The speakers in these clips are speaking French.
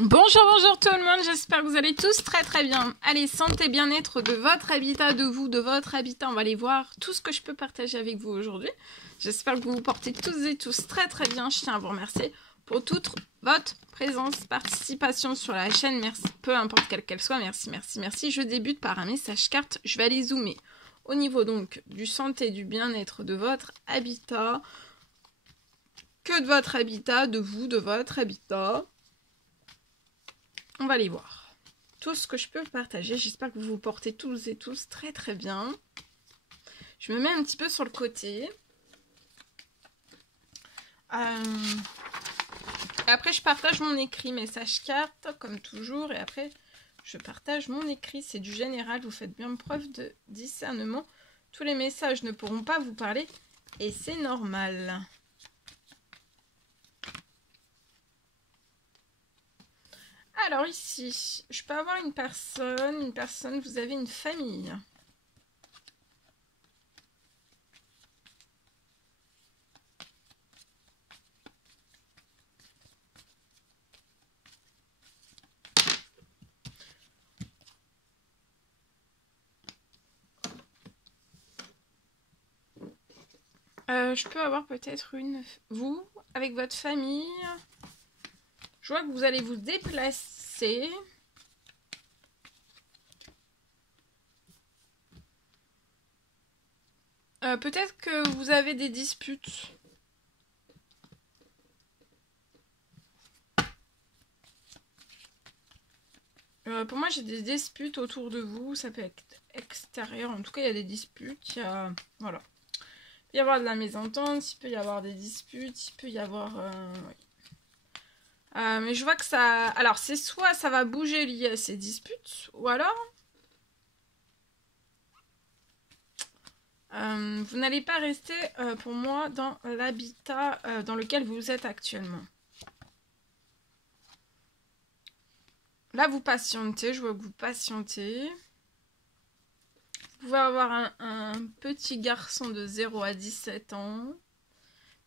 Bonjour tout le monde, j'espère que vous allez tous très bien. Allez, santé, bien-être de votre habitat, de vous, de votre habitat, on va aller voir tout ce que je peux partager avec vous aujourd'hui. J'espère que vous vous portez tous et tous très bien. Je tiens à vous remercier pour toute votre présence, participation sur la chaîne, merci, peu importe quelle qu'elle soit, merci. Je débute par un message carte, je vais aller zoomer au niveau donc du santé, du bien-être de votre habitat, que de votre habitat, de vous, de votre habitat. On va aller voir tout ce que je peux partager. J'espère que vous vous portez tous et tous très bien. Je me mets un petit peu sur le côté. Après, je partage mon écrit, message carte, comme toujours. Et après, je partage mon écrit. C'est du général. Vous faites bien preuve de discernement. Tous les messages ne pourront pas vous parler. Et c'est normal. Alors ici, je peux avoir une personne, vous avez une famille. Je peux avoir peut-être vous, avec votre famille. Je vois que vous allez vous déplacer. Peut-être que vous avez des disputes. Pour moi, j'ai des disputes autour de vous. Ça peut être extérieur. En tout cas, il y a des disputes. Voilà. Il peut y avoir de la mésentente. Il peut y avoir des disputes. Il peut y avoir... oui. Mais je vois que ça... Alors, c'est soit ça va bouger lié à ces disputes, ou alors... vous n'allez pas rester, pour moi, dans l'habitat dans lequel vous êtes actuellement. Là, vous patientez. Je vois que vous patientez. Vous pouvez avoir un petit garçon de 0 à 17 ans.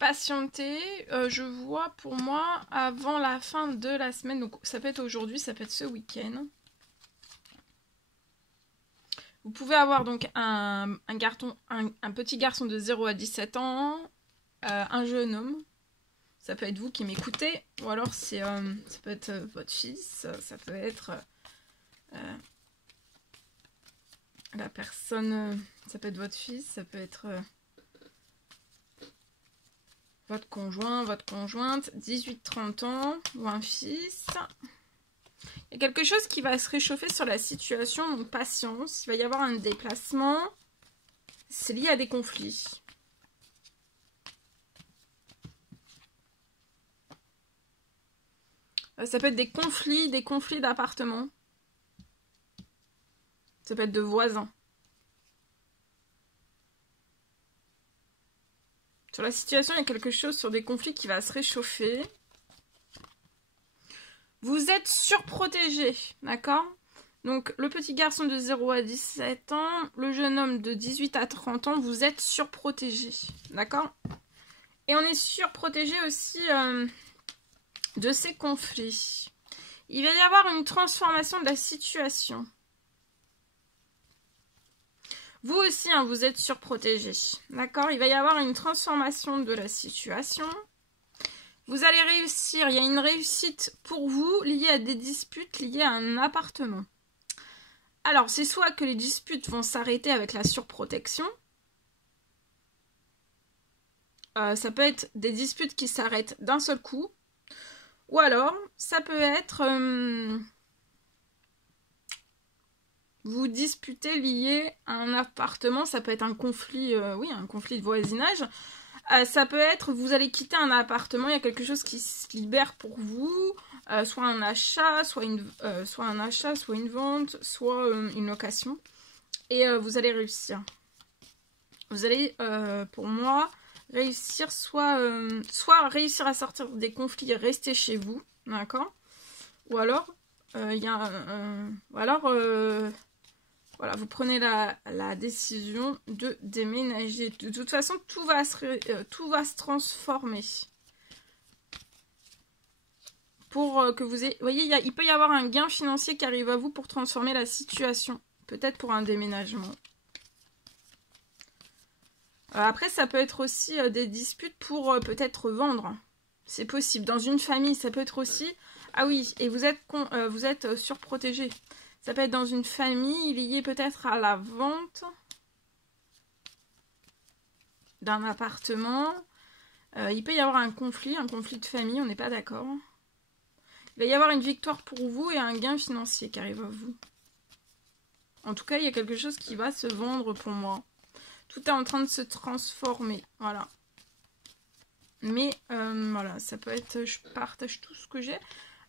Patienter, je vois pour moi avant la fin de la semaine, donc ça peut être aujourd'hui, ça peut être ce week-end. Vous pouvez avoir donc un petit garçon de 0 à 17 ans, un jeune homme, ça peut être vous qui m'écoutez, ou alors ça peut être votre fils, ça peut être la personne, ça peut être votre fils, ça peut être... votre conjoint, votre conjointe, 18-30 ans, ou un fils. Il y a quelque chose qui va se réchauffer sur la situation, donc patience. Il va y avoir un déplacement. C'est lié à des conflits. Ça peut être des conflits d'appartements. Ça peut être de voisins. Sur la situation, il y a quelque chose sur des conflits qui va se réchauffer. Vous êtes surprotégé, d'accord? Donc, le petit garçon de 0 à 17 ans, le jeune homme de 18 à 30 ans, vous êtes surprotégé, d'accord? Et on est surprotégé aussi de ces conflits. Il va y avoir une transformation de la situation. Vous aussi, hein, vous êtes surprotégé, d'accord? Il va y avoir une transformation de la situation. Vous allez réussir, il y a une réussite pour vous liée à des disputes liées à un appartement. Alors, c'est soit que les disputes vont s'arrêter avec la surprotection. Ça peut être des disputes qui s'arrêtent d'un seul coup. Ou alors, ça peut être... vous disputez lié à un appartement, ça peut être un conflit, oui, un conflit de voisinage. Ça peut être, vous allez quitter un appartement, il y a quelque chose qui se libère pour vous, soit un achat, soit une vente, soit une location. Et vous allez réussir. Vous allez, pour moi, réussir soit réussir à sortir des conflits et rester chez vous, d'accord? Ou alors, voilà, vous prenez la décision de déménager. De toute façon, tout va se transformer. pour que vous ayez... Vous voyez, il peut y avoir un gain financier qui arrive à vous pour transformer la situation. Peut-être pour un déménagement. Après, ça peut être aussi des disputes pour peut-être vendre. C'est possible. Dans une famille, ça peut être aussi... Ah oui, et vous êtes surprotégé. Ça peut être dans une famille liée peut-être à la vente d'un appartement. Il peut y avoir un conflit de famille, on n'est pas d'accord. Il va y avoir une victoire pour vous et un gain financier qui arrive à vous. En tout cas, il y a quelque chose qui va se vendre pour moi. Tout est en train de se transformer, voilà. Mais voilà, ça peut être, je partage tout ce que j'ai.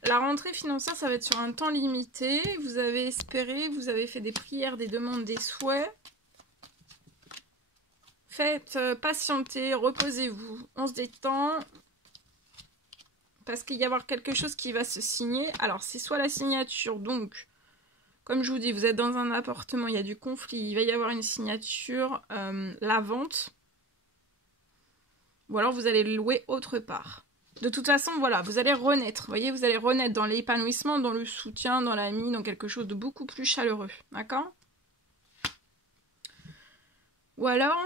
La rentrée financière, ça va être sur un temps limité. Vous avez espéré, vous avez fait des prières, des demandes, des souhaits. Faites patienter, reposez-vous. On se détend. Parce qu'il va y avoir quelque chose qui va se signer. Alors, c'est soit la signature, donc, comme je vous dis, vous êtes dans un appartement, il y a du conflit, il va y avoir une signature, la vente. Ou alors, vous allez le louer autre part. De toute façon, voilà, vous allez renaître. Vous voyez, vous allez renaître dans l'épanouissement, dans le soutien, dans l'ami, dans quelque chose de beaucoup plus chaleureux. D'accord? Ou alors...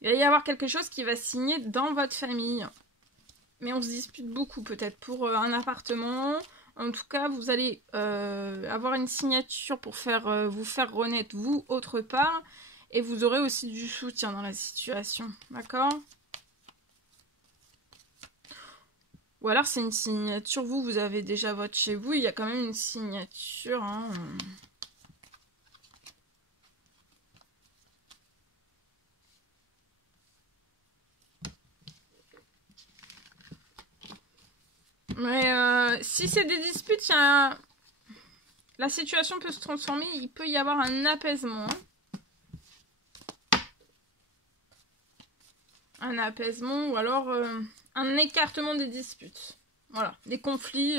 il va y avoir quelque chose qui va signer dans votre famille. Mais on se dispute beaucoup peut-être pour un appartement. En tout cas, vous allez avoir une signature pour vous faire renaître, vous, autre part. Et vous aurez aussi du soutien dans la situation. D'accord? Ou alors c'est une signature, vous avez déjà votre chez vous. Il y a quand même une signature. Hein. Mais si c'est des disputes, la situation peut se transformer. Il peut y avoir un apaisement. Un apaisement ou alors un écartement des disputes. Voilà, des conflits.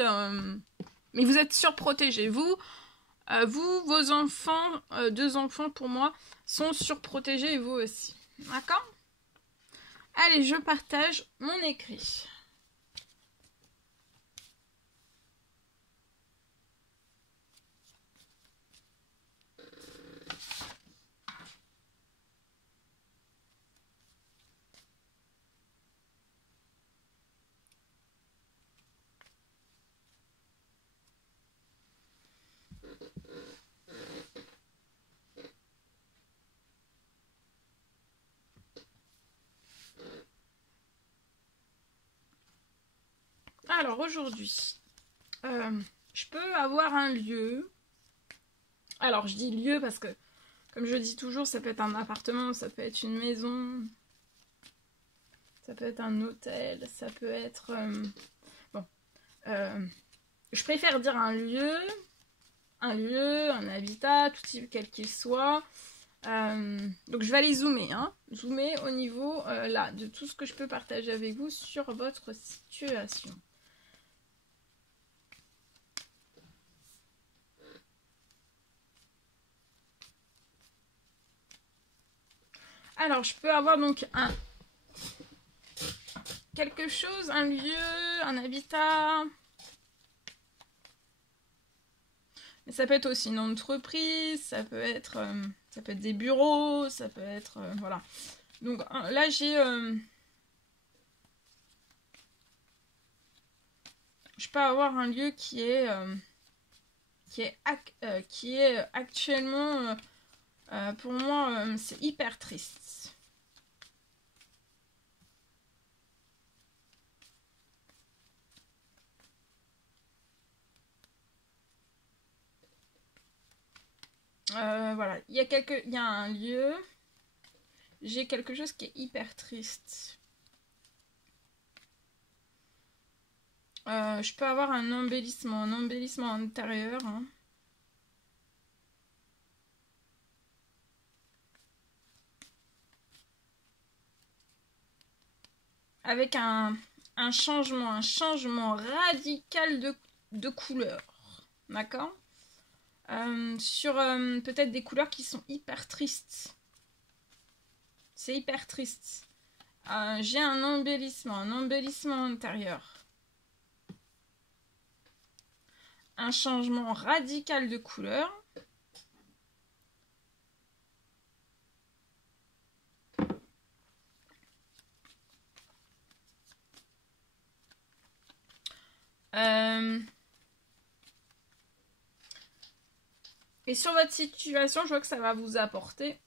Mais vous êtes surprotégés. Vous, vos enfants, 2 enfants pour moi, sont surprotégés et vous aussi. D'accord? Allez, je partage mon écrit. Alors aujourd'hui, je peux avoir un lieu. Alors je dis lieu parce que, comme je dis toujours, ça peut être un appartement, ça peut être une maison, ça peut être un hôtel, ça peut être... bon, je préfère dire un lieu, un habitat, tout type quel qu'il soit. Donc je vais aller zoomer, hein, zoomer au niveau là de tout ce que je peux partager avec vous sur votre situation. Alors je peux avoir donc quelque chose, un lieu, un habitat. Mais ça peut être aussi une entreprise, ça peut être des bureaux, ça peut être... voilà. Donc là, j'ai... je peux avoir un lieu qui est actuellement... pour moi, c'est hyper triste. Voilà, il y a un lieu, j'ai quelque chose qui est hyper triste. Je peux avoir un embellissement intérieur. Hein. Avec un changement radical de couleur. D'accord? Sur peut-être des couleurs qui sont hyper tristes. C'est hyper triste. j'ai un embellissement intérieur. Un changement radical de couleur. Et sur votre situation, je vois que ça va vous apporter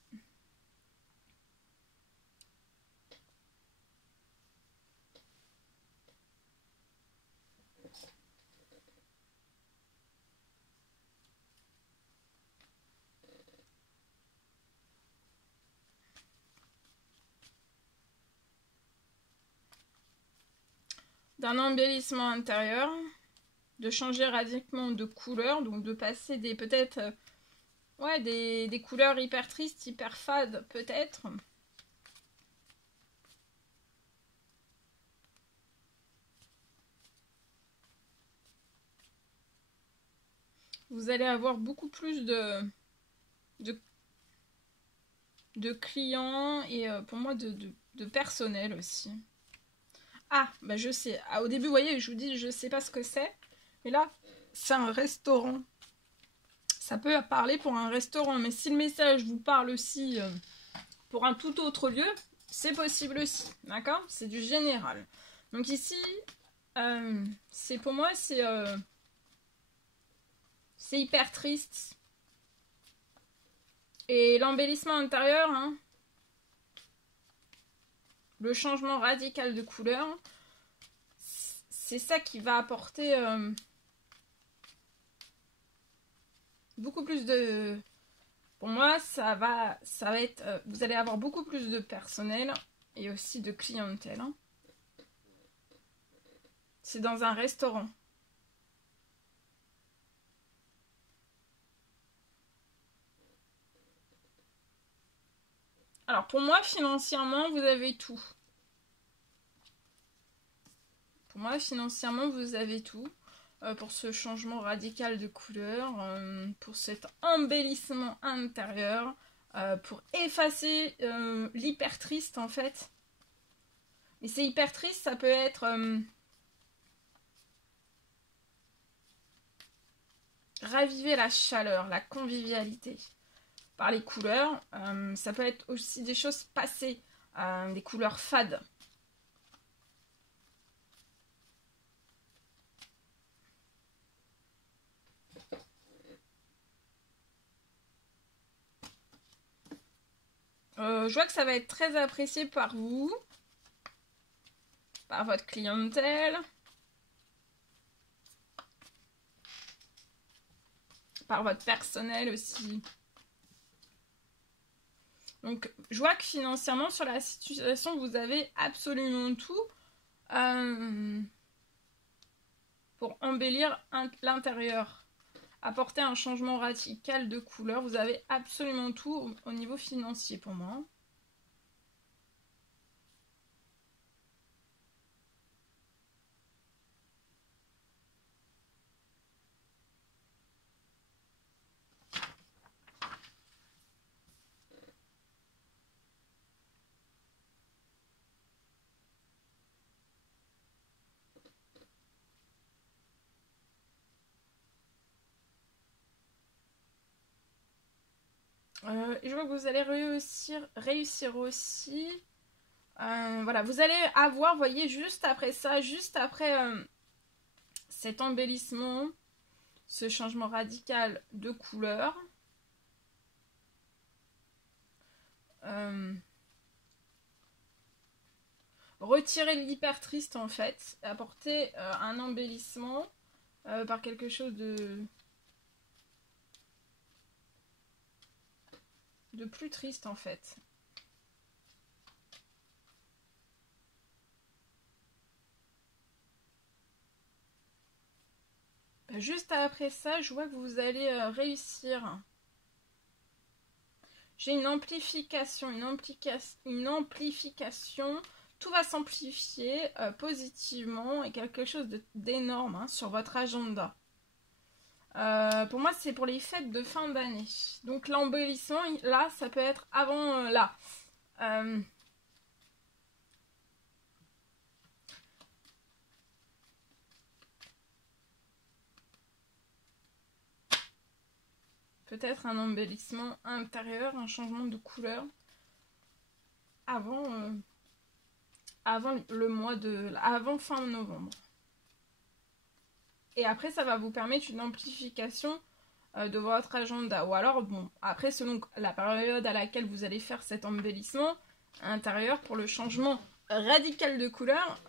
d'un embellissement intérieur, de changer radicalement de couleur, donc de passer des peut-être ouais, des couleurs hyper tristes, hyper fades peut-être. Vous allez avoir beaucoup plus de clients et pour moi de personnel aussi. Ah, bah je sais. Ah, au début, vous voyez, je vous dis, je sais pas ce que c'est. Mais là, c'est un restaurant. Ça peut parler pour un restaurant. Mais si le message vous parle aussi pour un tout autre lieu, c'est possible aussi. D'accord? C'est du général. Donc ici, c'est pour moi, c'est hyper triste. Et l'embellissement intérieur, hein, le changement radical de couleur, c'est ça qui va apporter beaucoup plus de... Pour moi, ça va être... vous allez avoir beaucoup plus de personnel et aussi de clientèle. Hein. C'est dans un restaurant. Alors pour moi, financièrement, vous avez tout. Pour moi, financièrement, vous avez tout. Pour ce changement radical de couleur, pour cet embellissement intérieur, pour effacer l'hyper triste en fait. Et c'est hyper triste, ça peut être raviver la chaleur, la convivialité par les couleurs. Ça peut être aussi des choses passées, des couleurs fades. Je vois que ça va être très apprécié par vous, par votre clientèle, par votre personnel aussi. Donc, je vois que financièrement, sur la situation, vous avez absolument tout pour embellir l'intérieur. Apporter un changement radical de couleur. Vous avez absolument tout au niveau financier pour moi. Et je vois que vous allez réussir aussi. Voilà, vous allez avoir, vous voyez, juste après ça, juste après cet embellissement, ce changement radical de couleur. Retirer l'hyper triste en fait, apporter un embellissement par quelque chose de plus triste en fait. Juste après ça, je vois que vous allez réussir. J'ai une amplification, une amplification. Tout va s'amplifier positivement et quelque chose d'énorme hein, sur votre agenda. Pour moi, c'est pour les fêtes de fin d'année. Donc l'embellissement, là, ça peut être avant là. peut-être un embellissement intérieur, un changement de couleur avant le mois avant fin novembre. Et après, ça va vous permettre une amplification de votre agenda. Ou alors, bon, après, selon la période à laquelle vous allez faire cet embellissement intérieur pour le changement radical de couleur,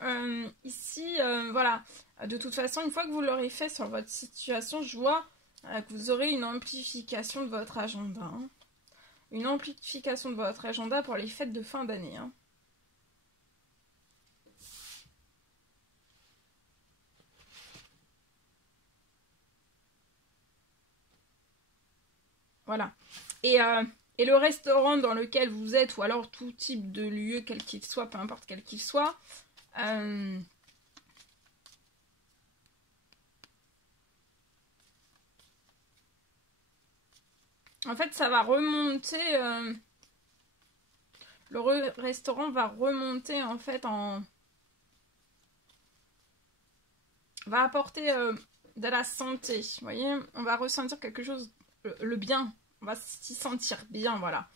ici, voilà. De toute façon, une fois que vous l'aurez fait sur votre situation, je vois que vous aurez une amplification de votre agenda. Hein. Une amplification de votre agenda pour les fêtes de fin d'année. Hein. Voilà. Et le restaurant dans lequel vous êtes, ou alors tout type de lieu, quel qu'il soit, peu importe quel qu'il soit, en fait, ça va remonter. Le restaurant va remonter en fait va apporter de la santé. Vous voyez, on va ressentir quelque chose, le bien. On va s'y sentir bien, voilà.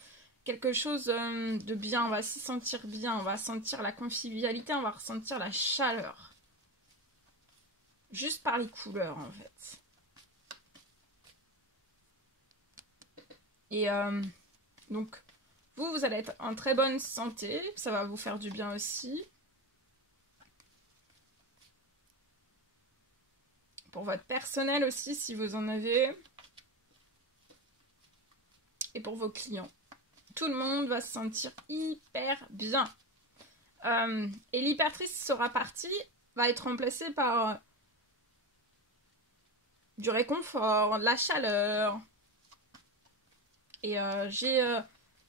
Quelque chose de bien, on va s'y sentir bien. On va sentir la convivialité, on va ressentir la chaleur. Juste par les couleurs, en fait. Et donc, vous allez être en très bonne santé. Ça va vous faire du bien aussi. Pour votre personnel aussi, si vous en avez. Et pour vos clients. Tout le monde va se sentir hyper bien. Et l'hypertrice sera partie, va être remplacée par du réconfort, de la chaleur. Et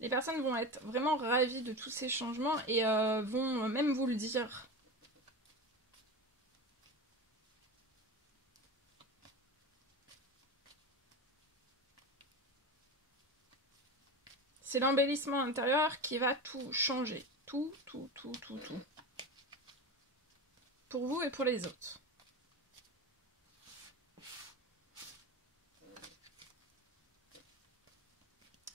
les personnes vont être vraiment ravies de tous ces changements et vont même vous le dire. C'est l'embellissement intérieur qui va tout changer. Tout. Pour vous et pour les autres.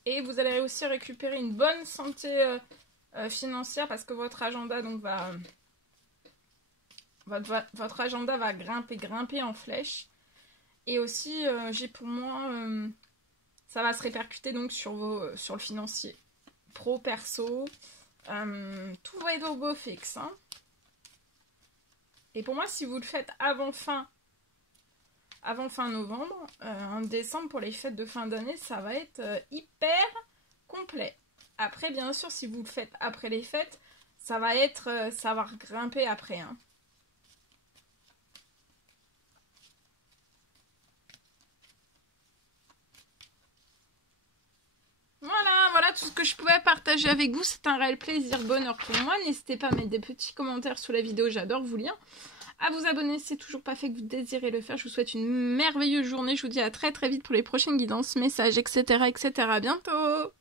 Et vous allez aussi récupérer une bonne santé financière parce que votre agenda donc votre agenda va grimper en flèche. Et aussi, j'ai pour moi... ça va se répercuter donc sur le financier. Pro, perso, tout va être au beau fixe. Hein. Et pour moi, si vous le faites avant fin novembre, en décembre pour les fêtes de fin d'année, ça va être hyper complet. Après, bien sûr, si vous le faites après les fêtes, ça va grimper après. Hein. Voilà tout ce que je pouvais partager avec vous. C'est un réel plaisir, bonheur pour moi. N'hésitez pas à mettre des petits commentaires sous la vidéo, j'adore vous lire. À vous abonner si c'est toujours pas fait que vous désirez le faire. Je vous souhaite une merveilleuse journée. Je vous dis à très très vite pour les prochaines guidances, messages, etc. etc. À bientôt.